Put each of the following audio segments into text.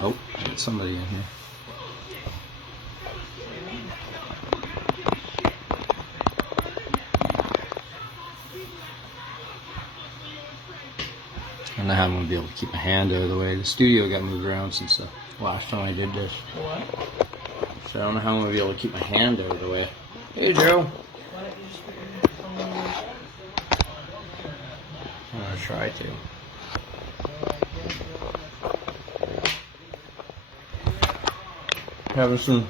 Oh, got somebody in here. I don't know how I'm going to be able to keep my hand out of the way. The studio got moved around since the last time I did this. What? So I don't know how I'm going to be able to keep my hand out of the way. Hey, Joe. Why don't you just put your phone in your... I'm going to try to. Having some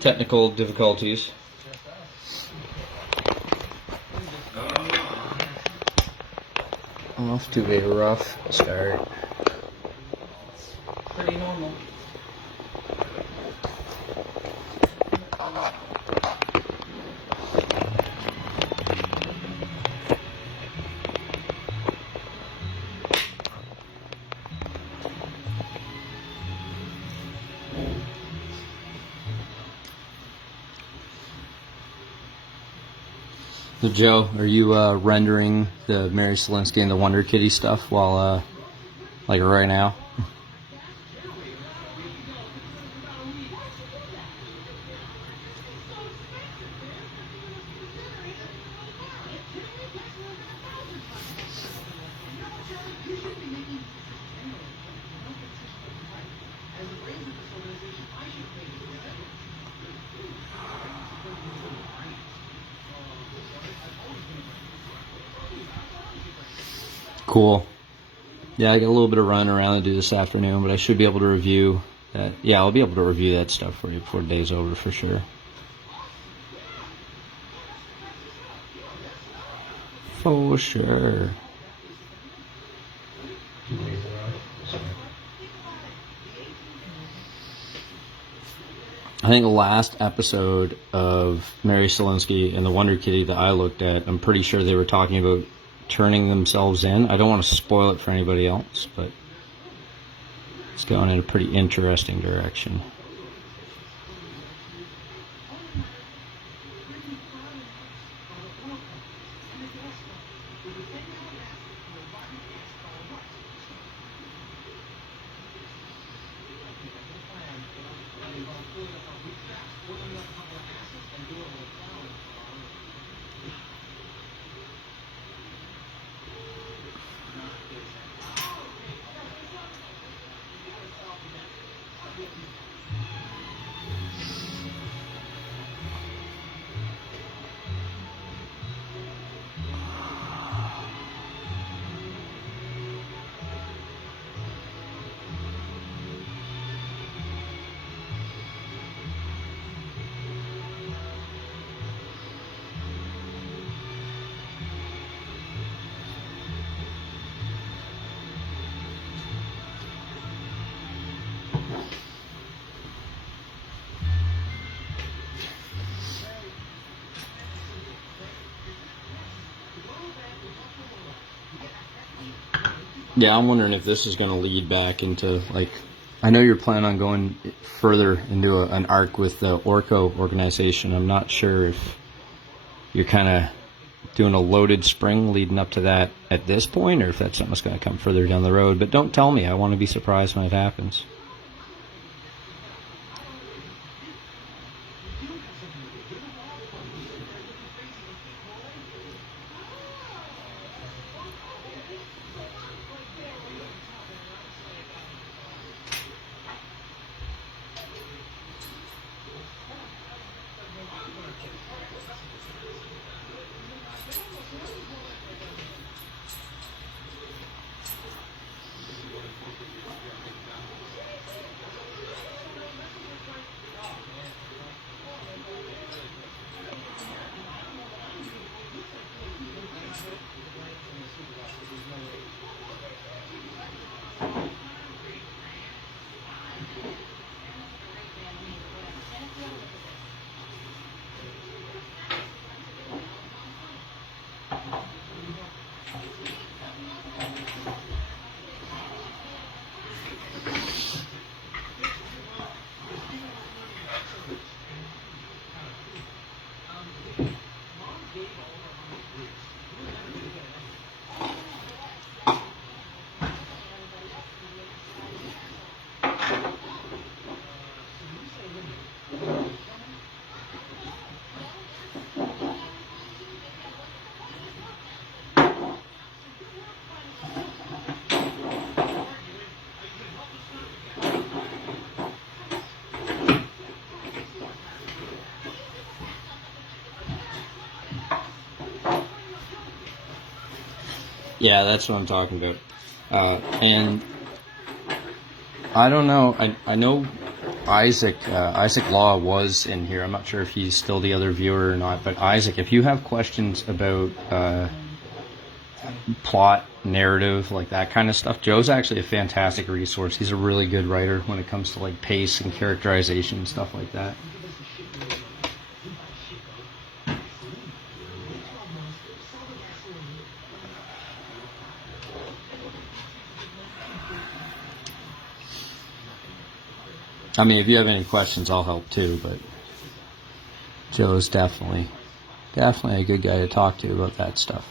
technical difficulties. Off to a rough start. Pretty normal. So Joe, are you rendering the Mary Selinsky and the Wonder Kitty stuff while, like right now? Cool. Yeah, I got a little bit of run around to do this afternoon, but I should be able to review that. Yeah, I'll be able to review that stuff for you before the day's over for sure. For sure. I think the last episode of Mary Selinsky and the Wonder Kitty that I looked at, I'm pretty sure they were talking about turning themselves in. I don't want to spoil it for anybody else, but it's going in a pretty interesting direction. Yeah, I'm wondering if this is going to lead back into, like, I know you're planning on going further into an arc with the Orco organization. I'm not sure if you're kind of doing a loaded spring leading up to that at this point, or if that's something that's going to come further down the road. But don't tell me. I want to be surprised when it happens. Yeah, that's what I'm talking about. And I don't know. I know Isaac Law was in here. I'm not sure if he's still the other viewer or not. But Isaac, if you have questions about plot, narrative, like that kind of stuff, Joe's actually a fantastic resource. He's a really good writer when it comes to like pace and characterization and stuff like that. I mean, if you have any questions, I'll help too, but Joe's definitely a good guy to talk to about that stuff.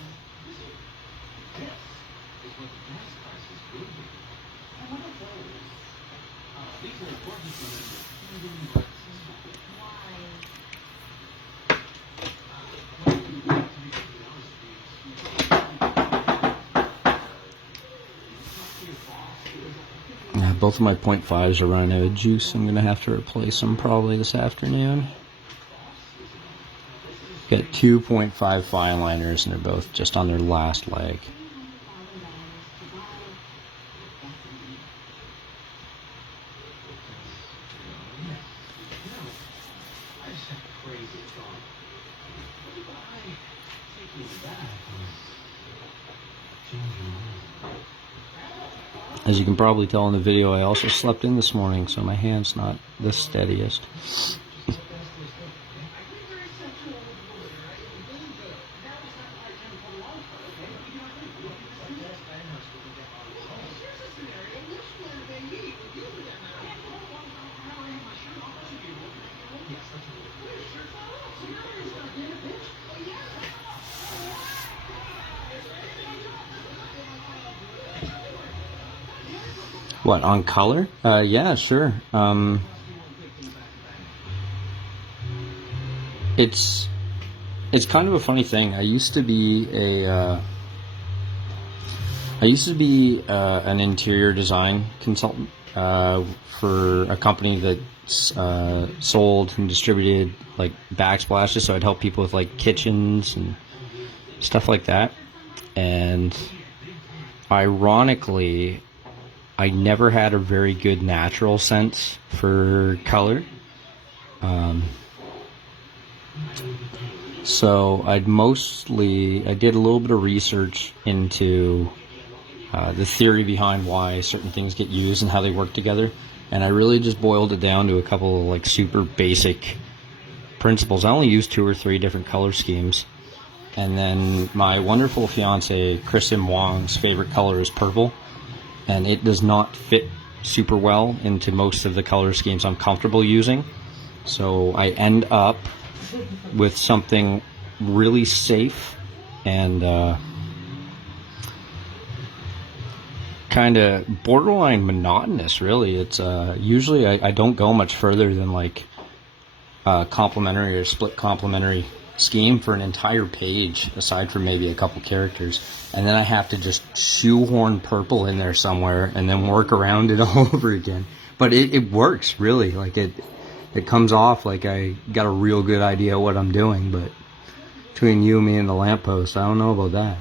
Yeah, both of my 0.5s are running out of juice. I'm going to have to replace them probably this afternoon. Got 2.5 fine liners, and they're both just on their last leg. As you can probably tell in the video, I also slept in this morning, so my hand's not the steadiest. What, on color? Yeah, sure. It's kind of a funny thing. I used to be an interior design consultant for a company that sold and distributed like backsplashes. So I'd help people with like kitchens and stuff like that. And ironically, I never had a very good natural sense for color. So I did a little bit of research into the theory behind why certain things get used and how they work together. And I really just boiled it down to a couple of like super basic principles. I only used 2 or 3 different color schemes. And then my wonderful fiance, Kristen Wong's favorite color is purple. And it does not fit super well into most of the color schemes I'm comfortable using. So I end up with something really safe and kind of borderline monotonous, really. It's usually I don't go much further than like complementary or split complementary scheme for an entire page, aside from maybe a couple characters, and then I have to just shoehorn purple in there somewhere and then work around it all over again. But it works, really. Like it comes off like I got a real good idea what I'm doing. But between you, me, and the lamppost, I don't know about that.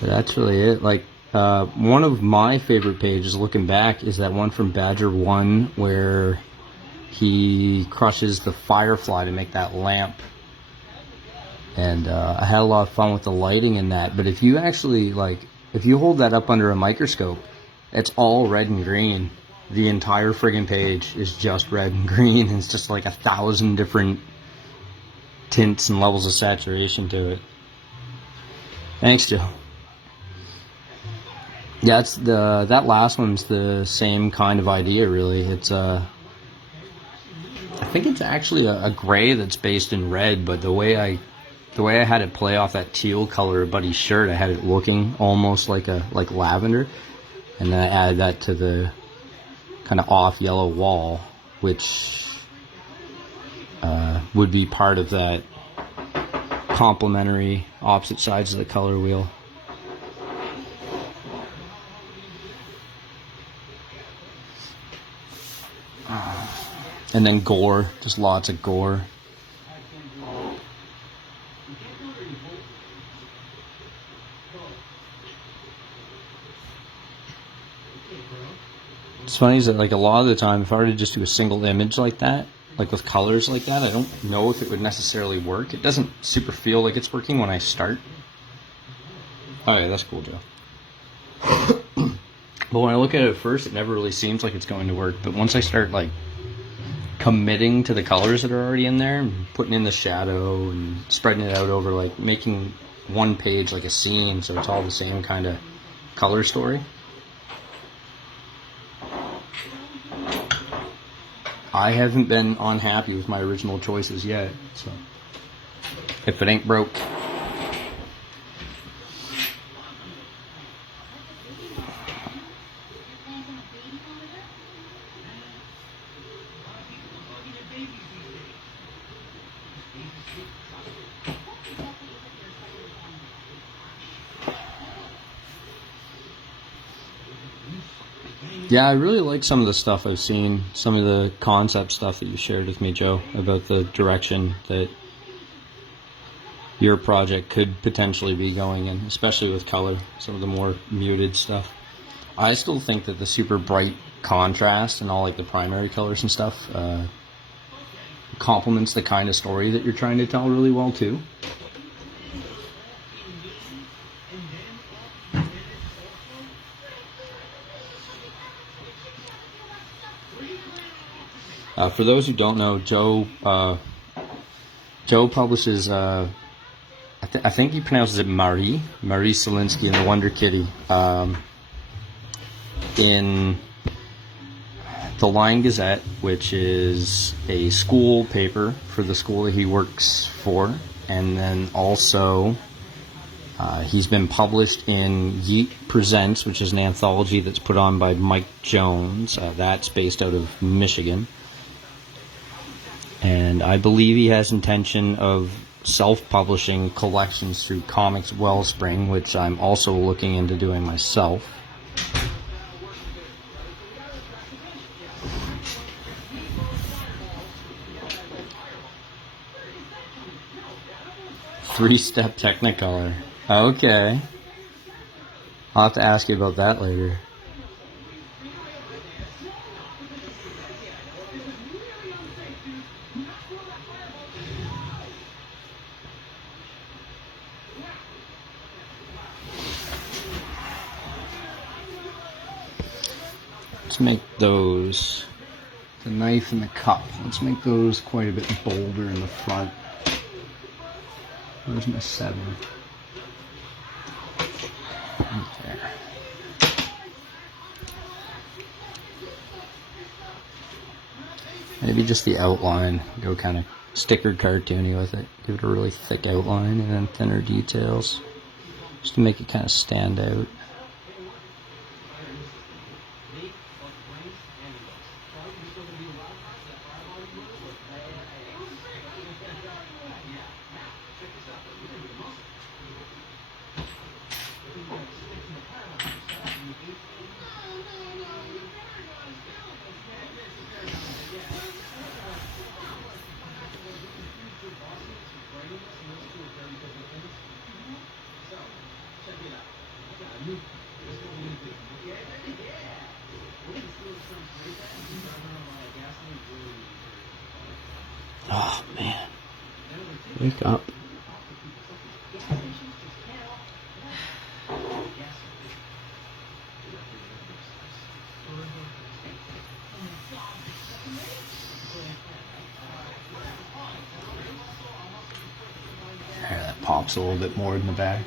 But that's really it. Like one of my favorite pages, looking back, is that one from Badger 1 where he crushes the firefly to make that lamp. And I had a lot of fun with the lighting in that. But if you actually, if you hold that up under a microscope, it's all red and green. The entire friggin' page is just red and green. It's just like 1,000 different tints and levels of saturation to it. Thanks, Joe. Yeah, that last one's the same kind of idea, really. It's I think it's actually a gray that's based in red, but the way I had it play off that teal color of Buddy's shirt, I had it looking almost like lavender, and then I added that to the kind of off yellow wall, which would be part of that complementary opposite sides of the color wheel. And then gore, just lots of gore. It's funny is that like a lot of the time, if I were to just do a single image like that, like with colors like that, I don't know if it would necessarily work. It doesn't super feel like it's working when I start. Oh yeah, that's cool, Joe. But when I look at it at first, it never really seems like it's going to work. But once I start like committing to the colors that are already in there, and putting in the shadow and spreading it out over, like making one page like a scene, so it's all the same kind of color story. I haven't been unhappy with my original choices yet, so if it ain't broke. Yeah, I really like some of the stuff I've seen, some of the concept stuff that you shared with me, Joe, about the direction that your project could potentially be going in, especially with color, some of the more muted stuff. I still think that the super bright contrast and all like the primary colors and stuff complements the kind of story that you're trying to tell really well too. For those who don't know, Joe publishes, I think he pronounces it Marie Selinsky and the Wonder Kitty, in the Lion Gazette, which is a school paper for the school that he works for, and then also he's been published in Yeet Presents, which is an anthology that's put on by Mike Jones. That's based out of Michigan. And I believe he has intention of self-publishing collections through Comics Wellspring, which I'm also looking into doing myself. Three-step Technicolor. Okay. I'll have to ask you about that later. Let's make those, the knife and the cup, let's make those quite a bit bolder in the front. Where's my 7? Right there. Maybe just the outline, go kind of sticker cartoony with it, give it a really thick outline and then thinner details, just to make it kind of stand out. Oh man, wake up. There, that pops a little bit more in the back.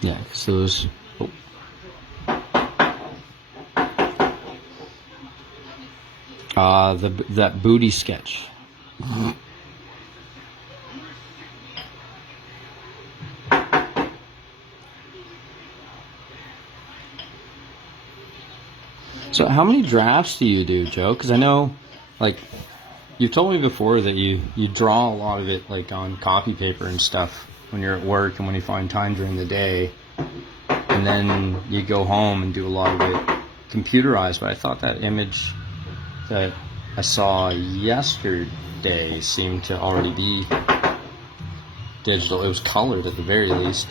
Yeah, because those. Oh. That booty sketch. So how many drafts do you do, Joe? Because I know, like, you've told me before that you draw a lot of it, like, on copy paper and stuff when you're at work and when you find time during the day. And then you go home and do a lot of it computerized. But I thought that image that I saw yesterday seemed to already be digital. It was colored at the very least.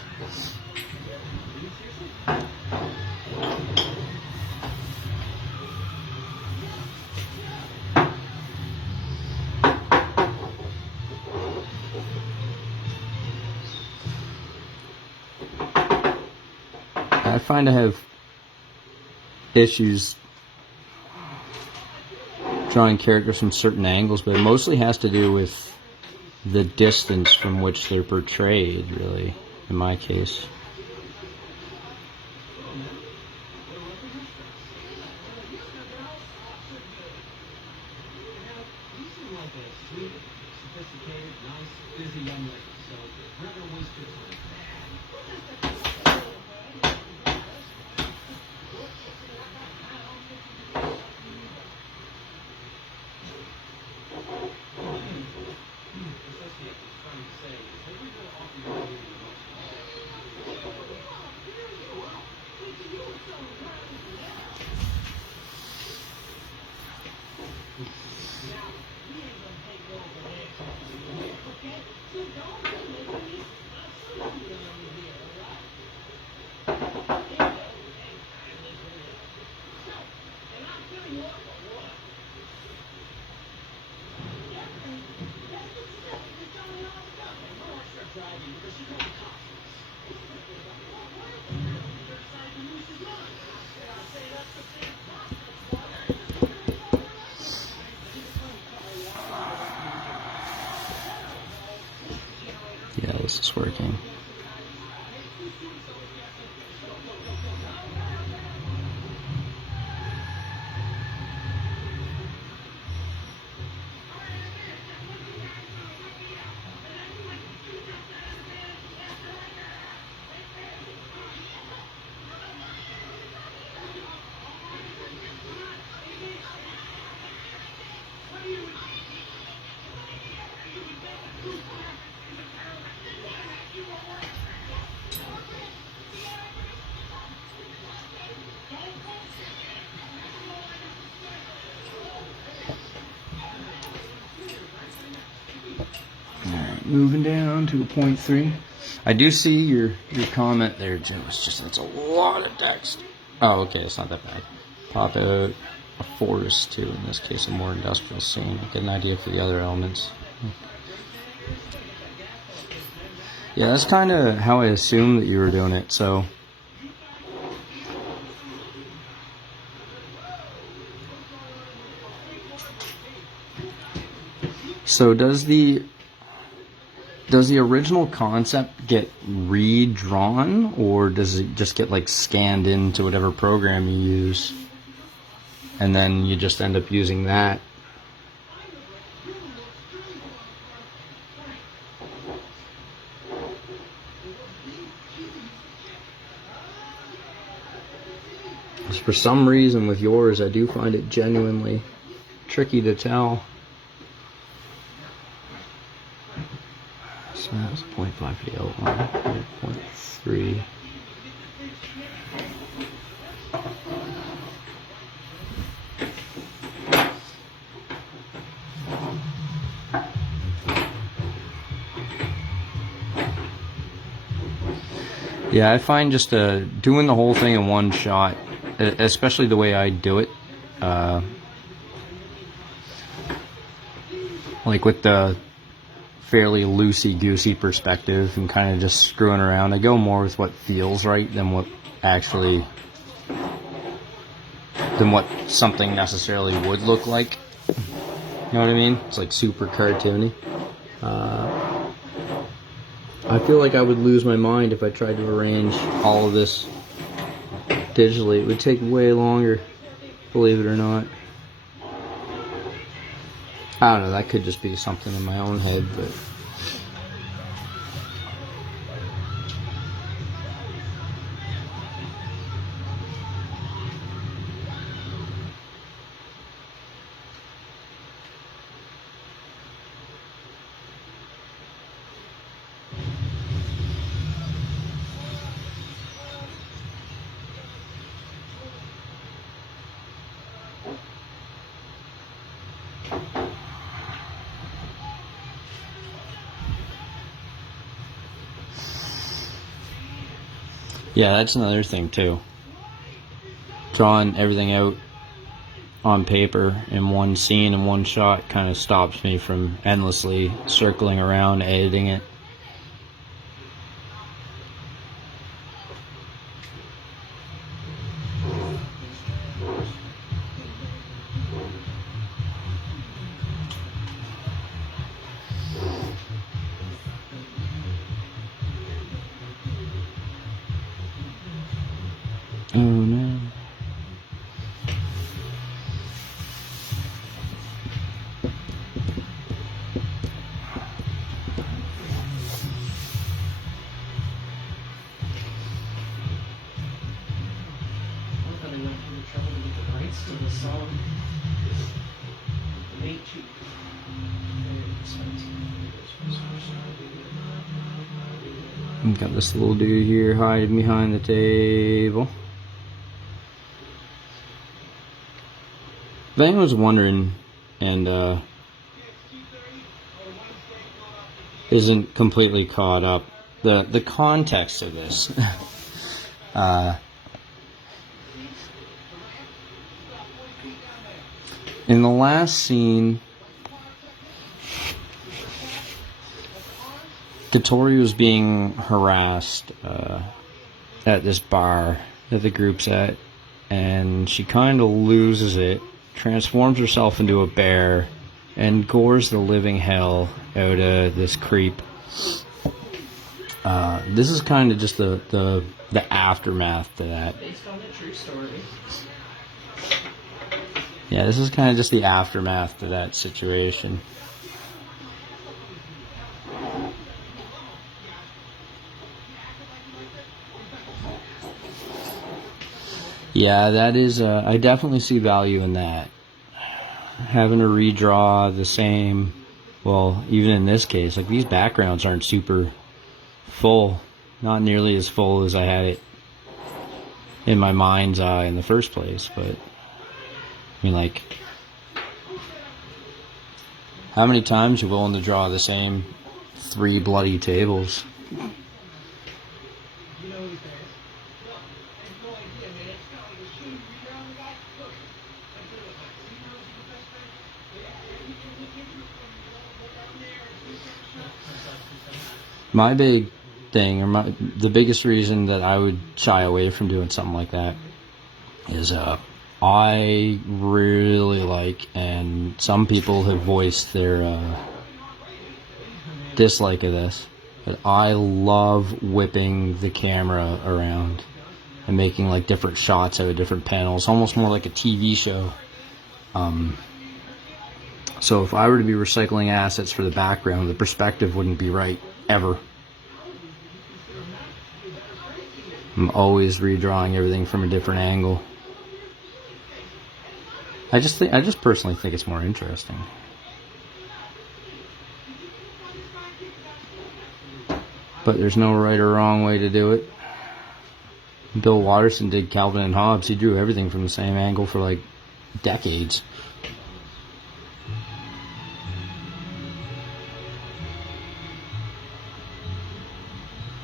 I find I have issues drawing characters from certain angles, but it mostly has to do with the distance from which they're portrayed, really, in my case. Yeah, this is working. Moving down to a 0.3. I do see your comment there, Jim. It's a lot of text. Oh, okay, it's not that bad. Pop out a forest too. In this case, a more industrial scene. Get an idea for the other elements. Yeah, that's kind of how I assumed that you were doing it. So. So does the original concept get redrawn, or does it just get like scanned into whatever program you use, and then you just end up using that? For some reason with yours, I do find it genuinely tricky to tell. So that's 0.5 for the outline, 0.3. Yeah, I find just doing the whole thing in one shot, especially the way I do it, like with the fairly loosey-goosey perspective and kind of just screwing around. I go more with what feels right than what something necessarily would look like. You know what I mean? It's like super cartoony. I feel like I would lose my mind if I tried to arrange all of this digitally. It would take way longer, believe it or not. I don't know, that could just be something in my own head, but yeah, that's another thing too. Drawing everything out on paper in one scene in one shot kind of stops me from endlessly circling around editing it. Oh no. I thought they went through the trouble to get the rights to the song. Way cheap. Very expensive. I've got this little dude here hiding behind the table. If anyone's wondering and isn't completely caught up, the context of this. In the last scene, Katori was being harassed at this bar that the group's at, and she kind of loses it, transforms herself into a bear, and gores the living hell out of this creep. This is kind of just the aftermath to that. Based on a true story. Yeah, this is kind of just the aftermath to that situation. Yeah, that is, I definitely see value in that. Having to redraw the same, well, even in this case, like these backgrounds aren't super full. Not nearly as full as I had it in my mind's eye in the first place, but, I mean, like, how many times are you willing to draw the same 3 bloody tables? My big thing, or the biggest reason that I would shy away from doing something like that is I really like, and some people have voiced their dislike of this, but I love whipping the camera around and making like different shots out of different panels, almost more like a TV show. So if I were to be recycling assets for the background, the perspective wouldn't be right ever. I'm always redrawing everything from a different angle. I just personally think it's more interesting. But there's no right or wrong way to do it. Bill Watterson did Calvin and Hobbes. He drew everything from the same angle for like decades.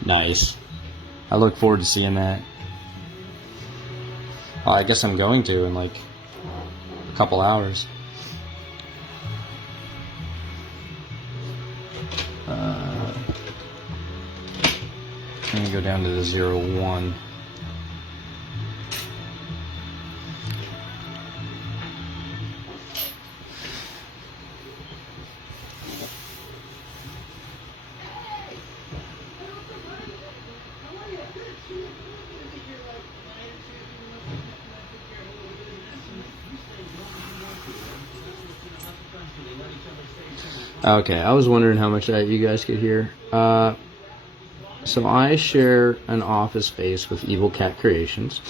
Nice. I look forward to seeing that. I guess I'm going to in like a couple hours. I'm gonna go down to the 0-1. Okay, I was wondering how much that you guys could hear. So I share an office space with Evil Cat Creations,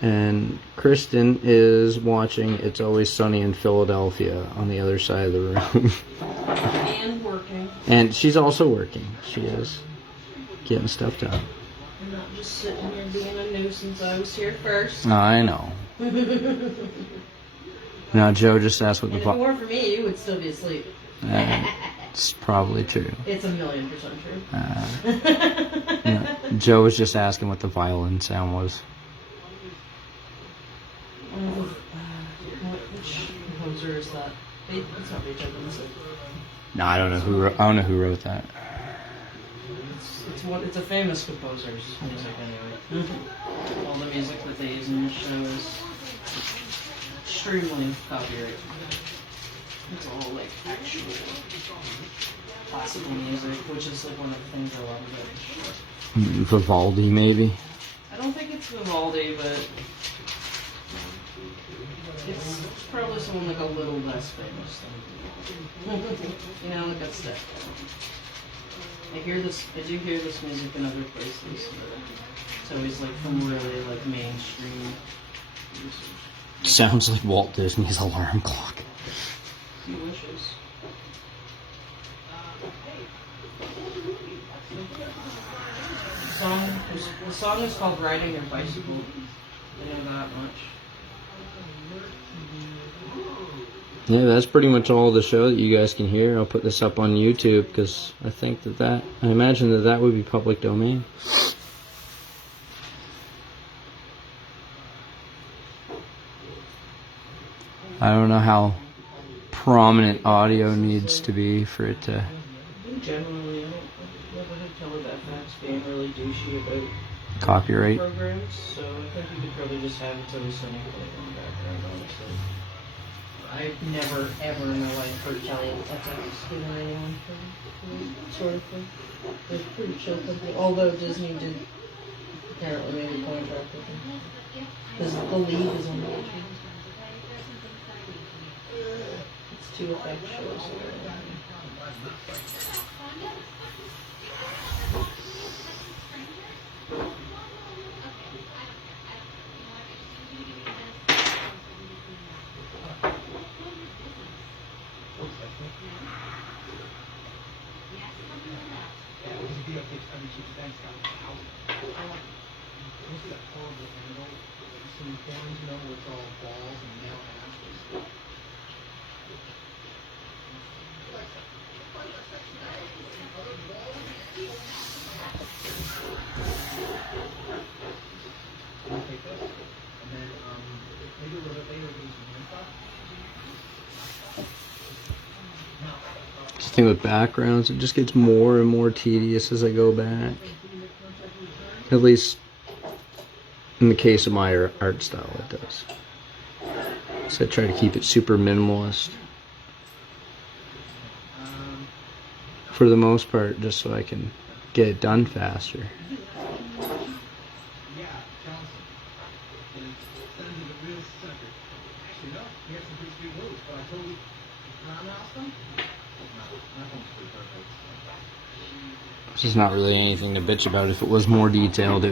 and Kristen is watching It's Always Sunny in Philadelphia on the other side of the room. And working. And she's also working. She is getting stuff done. I'm not just sitting here being a nuisance. I was here first. I know. Now Joe just asked what And the if it weren't for me, you would still be asleep. It's probably true. It's 1,000,000% true. Joe was just asking what the violin sound was. Which composer is that? It's not Beethoven, is it? No, I don't know who wrote that. It's a famous composer's music anyway. All the music that they use in the show is extremely copyrighted. It's all like actual classical music, which is like one of the things I love about the show. Vivaldi, maybe. I don't think it's Vivaldi, but it's probably someone like a little less famous than you know, like a step down. I do hear this music in other places, but it's always like from really like mainstream users. Sounds like Walt Disney's alarm clock. He wishes. The song is called Riding Your Bicycle. I know that much. Yeah, that's pretty much all the show that you guys can hear. I'll put this up on YouTube because I think I imagine that would be public domain. I don't know how prominent audio needs to be for it to. Generally, I've never heard TeleFX being really douchey about Copyright. programs, so I think you could probably just have It's Always Sunny playing in the background, honestly. I never ever know I've heard TeleFX giving anyone for sort of thing. They're pretty chill company, although Disney did apparently make a contract with them. Because the lead is on the YouTube. It's 2 effect shows. The thing with backgrounds, it just gets more and more tedious as I go back. At least in the case of my art style, it does. So I try to keep it super minimalist. For the most part, just so I can get it done faster. There's not really anything to bitch about. If it was more detailed,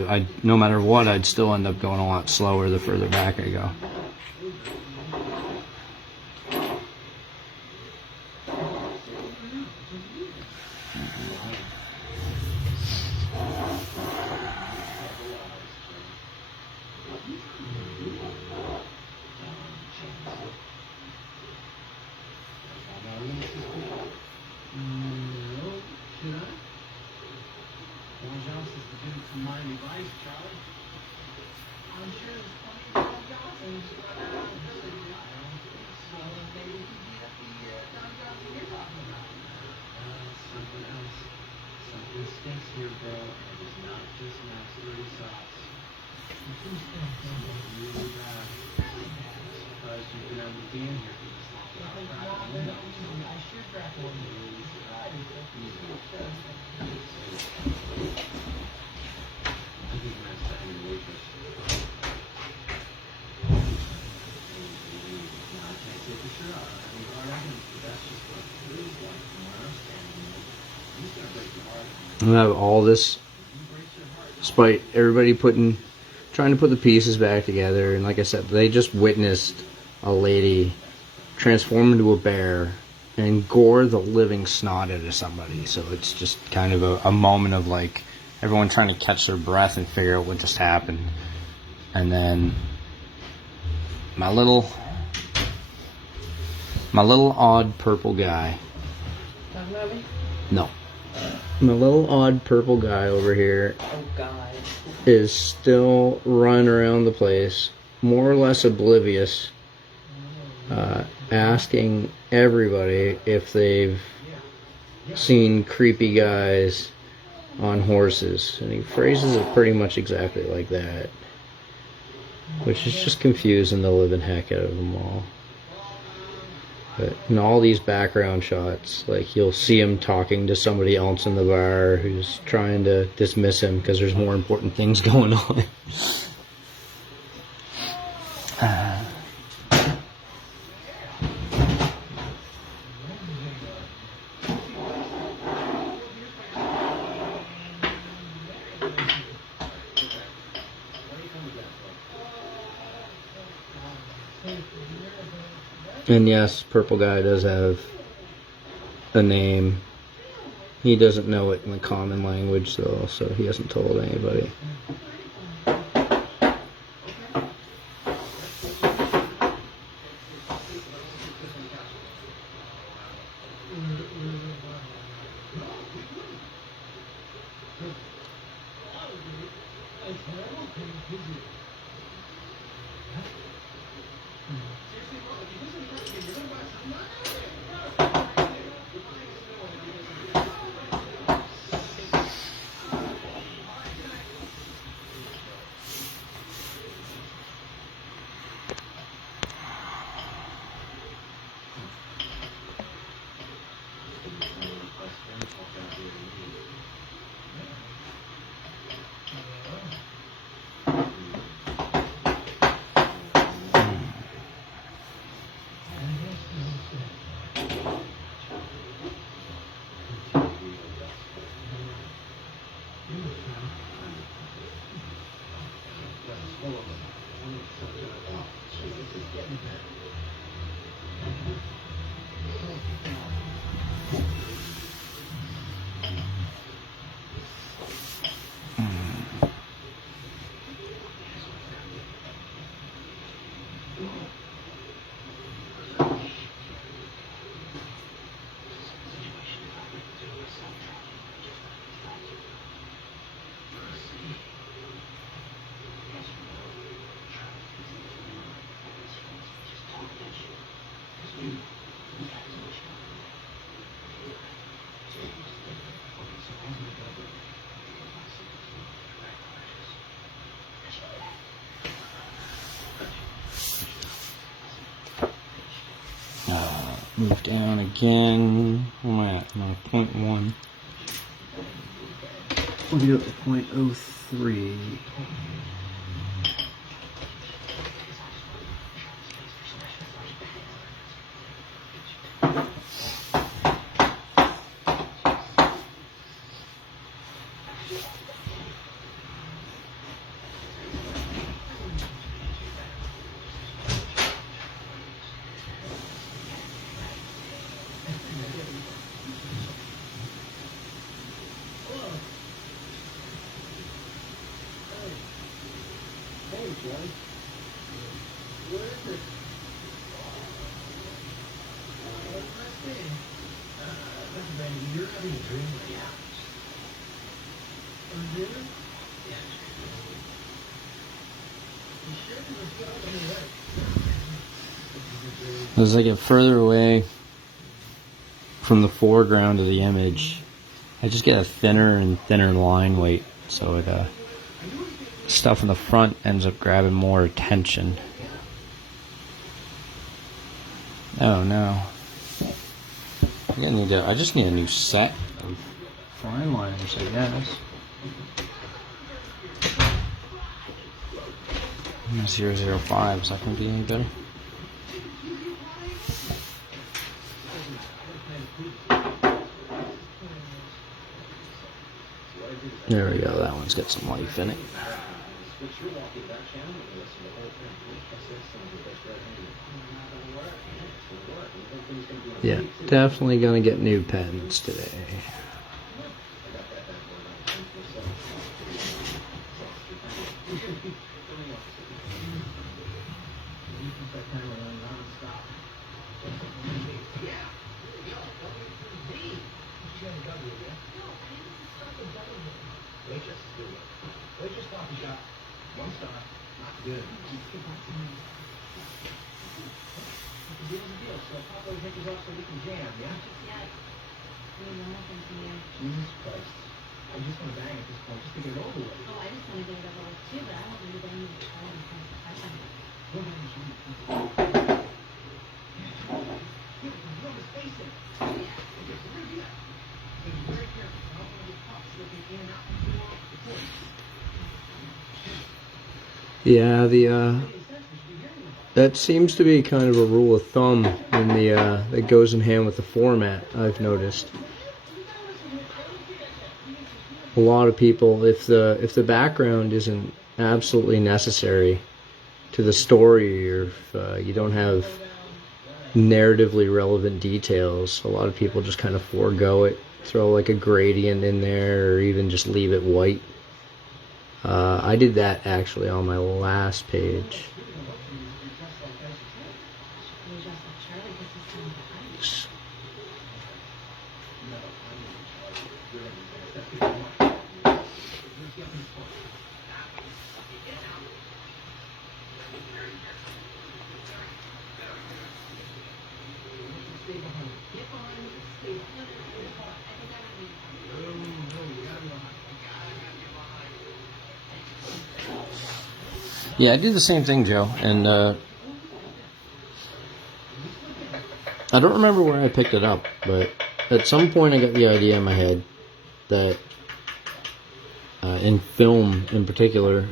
no matter what, I'd still end up going a lot slower the further back I go. We have all this, despite everybody trying to put the pieces back together. And like I said, they just witnessed a lady transform into a bear and gore the living snot out of somebody. So it's just kind of a moment of like everyone trying to catch their breath and figure out what just happened. And then my little odd purple guy. Talking about me? No. My little odd purple guy over here Oh, God. is still running around the place, more or less oblivious, asking everybody if they've seen creepy guys on horses. And he phrases it pretty much exactly like that, which is just confusing the living heck out of them all. But in all these background shots, like you'll see him talking to somebody else in the bar who's trying to dismiss him because there's more important things going on. And yes, Purple Guy does have a name. He doesn't know it in the common language, though, so he hasn't told anybody. Move down again. Where am I at? I'm at 0.1. We'll get up to 0.03. As I get further away from the foreground of the image, I just get a thinner and thinner line weight, so it stuff in the front ends up grabbing more attention. Oh no. I just need a new set of fine liners, I guess. 005, is that going to be any better? It's got some life in it. Yeah, definitely gonna get new pens today. Yeah, that seems to be kind of a rule of thumb in that goes in hand with the format. I've noticed a lot of people, if the background isn't absolutely necessary to the story, or if you don't have narratively relevant details, a lot of people just kind of forego it, throw like a gradient in there, or even just leave it white. I did that actually on my last page. Yeah, I did the same thing, Joe, and I don't remember where I picked it up, but at some point I got the idea in my head that in film in particular,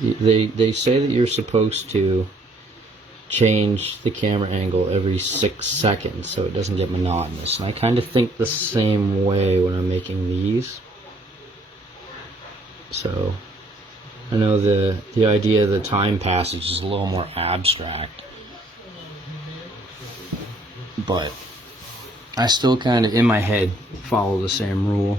they say that you're supposed to change the camera angle every 6 seconds so it doesn't get monotonous, and I kind of think the same way when I'm making these. So I know the idea of the time passage is a little more abstract, but I still kind of, in my head, follow the same rule.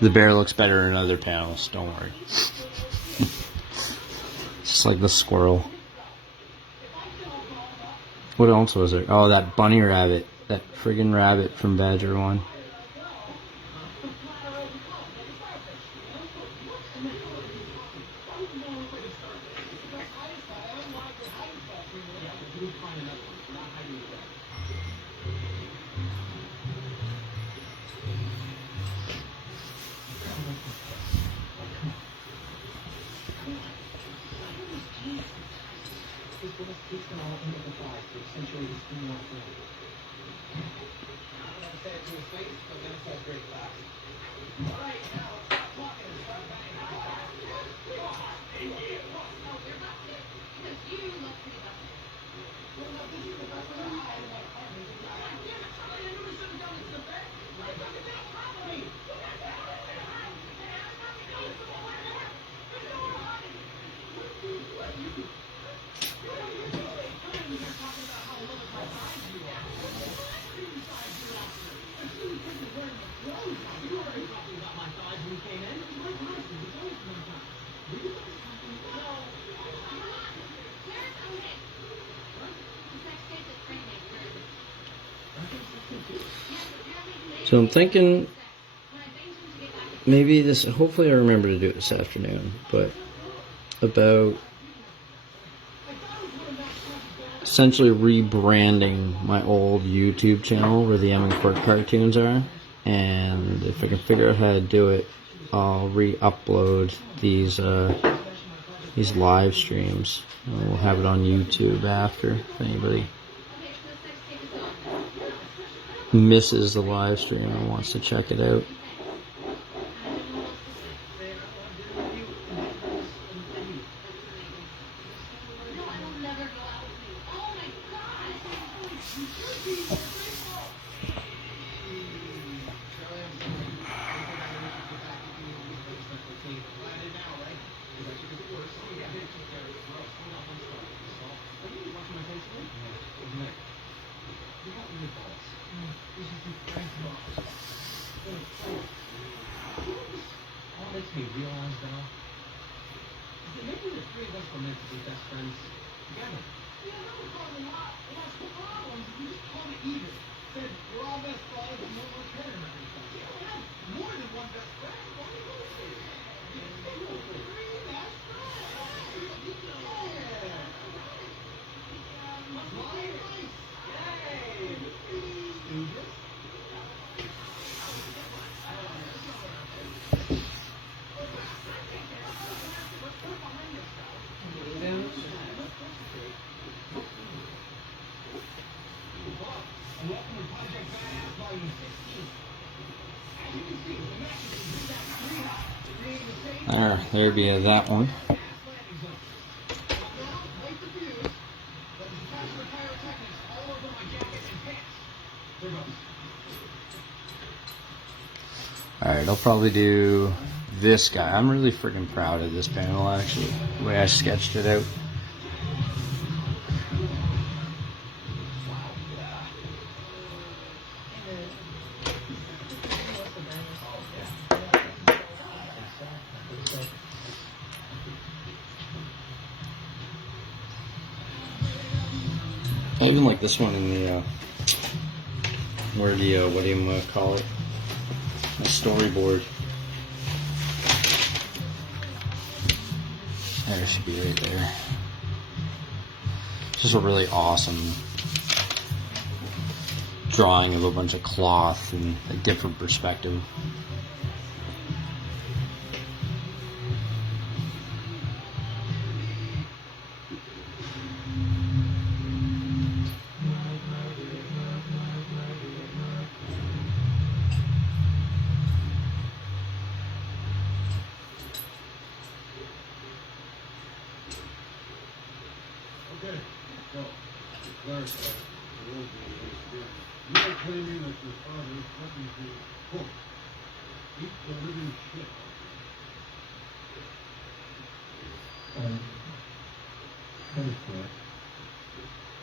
The bear looks better in other panels, don't worry. Just like the squirrel. What else was there? Oh, that bunny rabbit. That friggin' rabbit from Badger 1. So I'm thinking maybe this, hopefully I remember to do it this afternoon, but about essentially rebranding my old YouTube channel where the Em and Quirk cartoons are, and if I can figure out how to do it, I'll re-upload these live streams. And we'll have it on YouTube after, if anybody misses the live stream and wants to check it out. There be that one. Alright, I'll probably do this guy. I'm really freaking proud of this panel, actually, the way I sketched it out. I even like this one in the, what do you call it? The storyboard. There, it should be right there. Just a really awesome drawing of a bunch of cloth and a different perspective.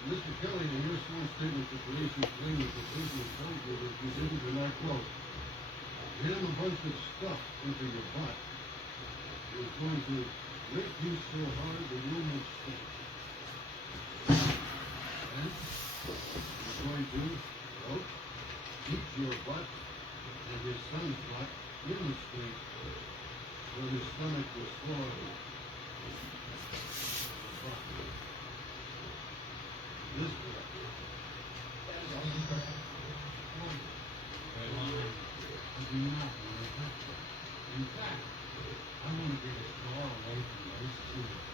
Mr. Kelly, in your sworn statement to police, you claim that the person who told you that you didn't, and I quote, jam a bunch of stuff into your butt. It was going to make you so hard that you'll make mistakes. And you're going to, quote, keep your butt and your son's butt in the street so his stomach was full of it. This boy. I do not want to touch it. In fact, I want to get as far away from those two as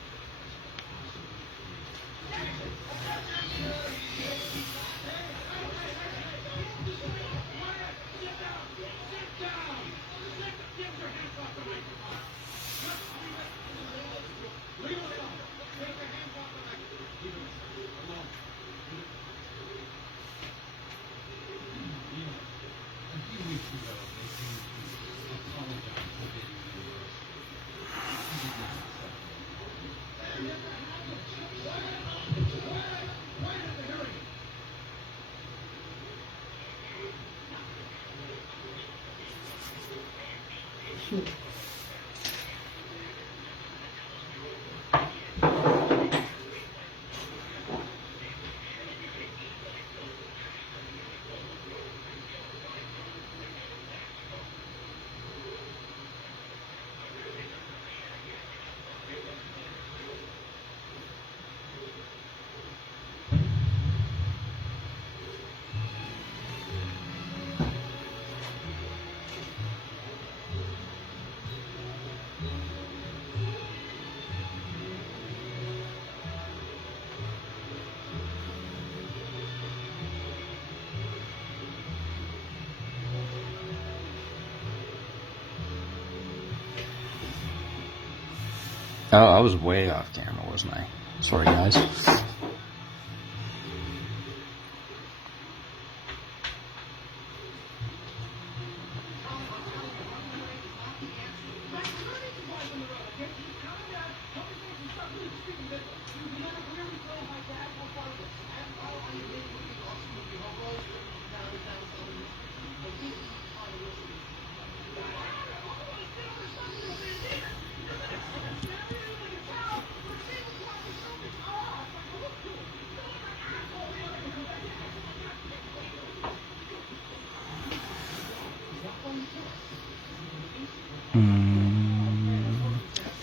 Oh, I was way off camera, wasn't I? Sorry, guys.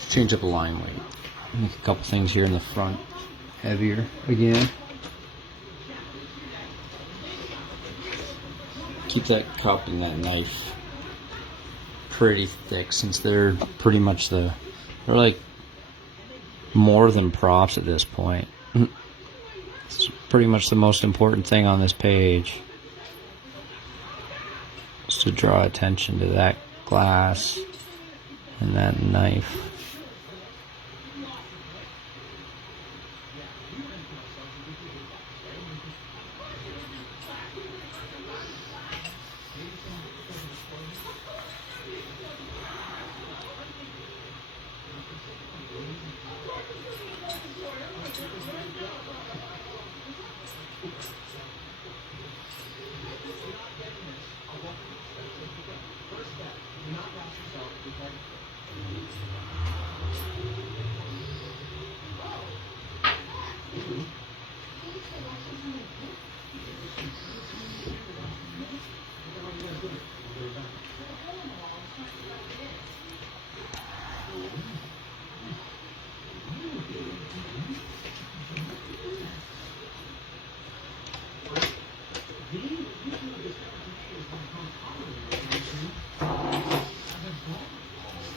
Change up a line weight. Make a couple things here in the front heavier again. Keep that cup and that knife pretty thick, since they're pretty much they're like more than props at this point. It's pretty much the most important thing on this page, is to draw attention to that glass and that knife.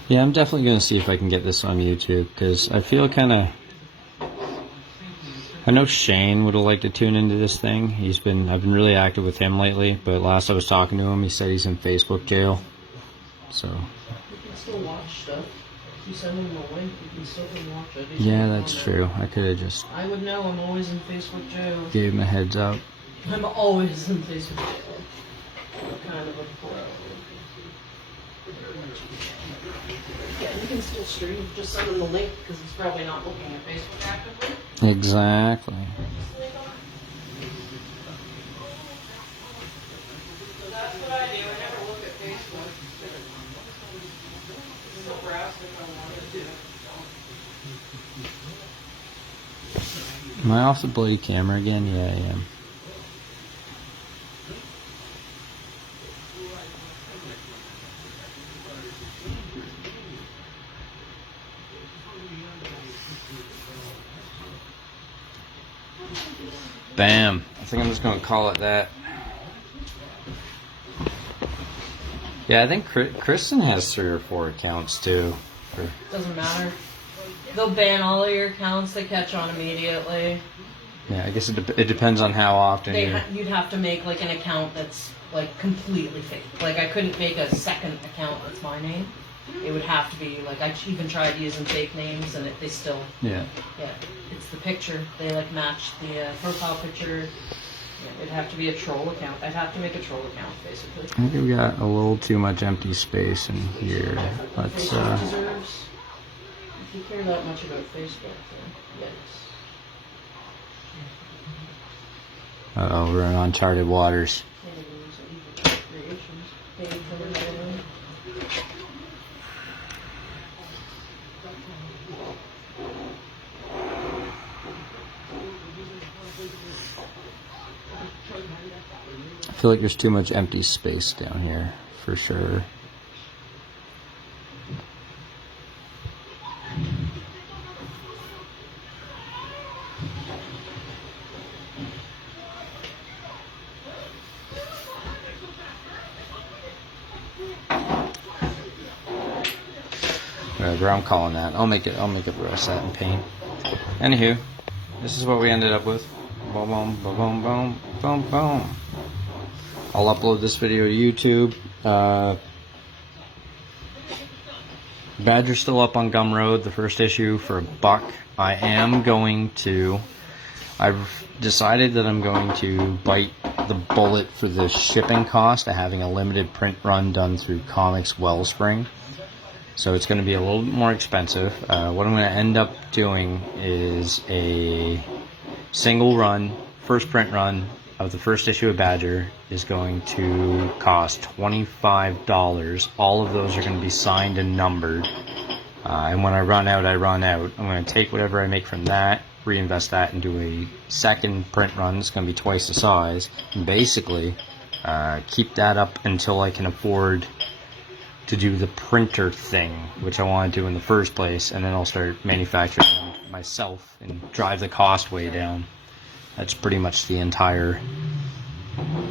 Yeah, I'm definitely going to see if I can get this on YouTube, because I feel kind of... I know Shane would have liked to tune into this thing. I've been really active with him lately, but last I was talking to him, he said he's in Facebook jail. So... You can still watch stuff. If you send him a link, you can still watch it. Yeah, that's true. I could have just I would know. I'm always in Facebook jail. gave him a heads up. I'm always in Facebook jail. I'm kind of a pro. Yeah, you can still stream. Just send him the link, because he's probably not looking at Facebook actively. Exactly. So that's what I do. I never look at Facebook. Still browse if I wanted to. Am I off the bloody camera again? Yeah, I am. Bam. I think I'm just going to call it that. Yeah, I think Kristen has 3 or 4 accounts too. Doesn't matter. They'll ban all of your accounts. They catch on immediately. Yeah, I guess it depends on how often You'd have to make like an account that's like completely fake. Like I couldn't make a second account that's my name. It would have to be like I even tried using fake names and they still Yeah. It's the picture. They like match the profile picture. Yeah, it'd have to be a troll account. I'd have to make a troll account basically. I think we got a little too much empty space in here. Let's Facebook deserves. If you care that much about Facebook, then yes. uh-oh, we're in uncharted waters. Can't even use it for creations. Paid for another. I feel like there's too much empty space down here, for sure. Whatever, I'm calling that. I'll make it the rest of that in paint. Anywho, this is what we ended up with. Boom, boom, boom, boom, boom, boom, boom. I'll upload this video to YouTube. Badger's still up on Gum Road, the first issue for $1. I've decided that I'm going to bite the bullet for the shipping cost of having a limited print run done through Comics Wellspring. So it's going to be a little bit more expensive. What I'm going to end up doing is a single run, first print run of the first issue of Badger is going to cost $25. All of those are going to be signed and numbered. And when I run out, I run out. I'm going to take whatever I make from that, reinvest that into a second print run. It's going to be twice the size. And basically, keep that up until I can afford to do the printer thing, which I want to do in the first place, and then I'll start manufacturing them myself and drive the cost way down. That's pretty much the entire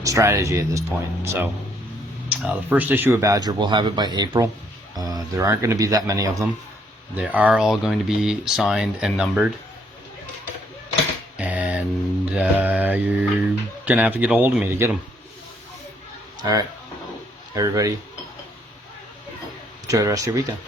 strategy at this point. So, the first issue of Badger, we'll have it by April. There aren't going to be that many of them. They are all going to be signed and numbered. And you're going to have to get a hold of me to get them. Alright, everybody. Enjoy the rest of your weekend.